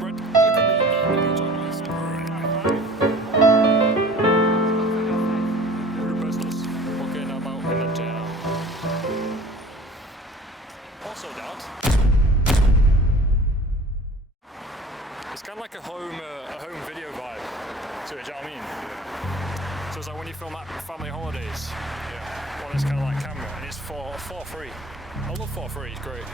spread. You probably eat chocolate spread. Budapest. Okay, now I'm out in the town. Also down. It's kind of like a home video vibe to it, do you know what I mean? So it's like when you film at family holidays, well, it's kind of like camera, and it's for free. I love for free, it's great.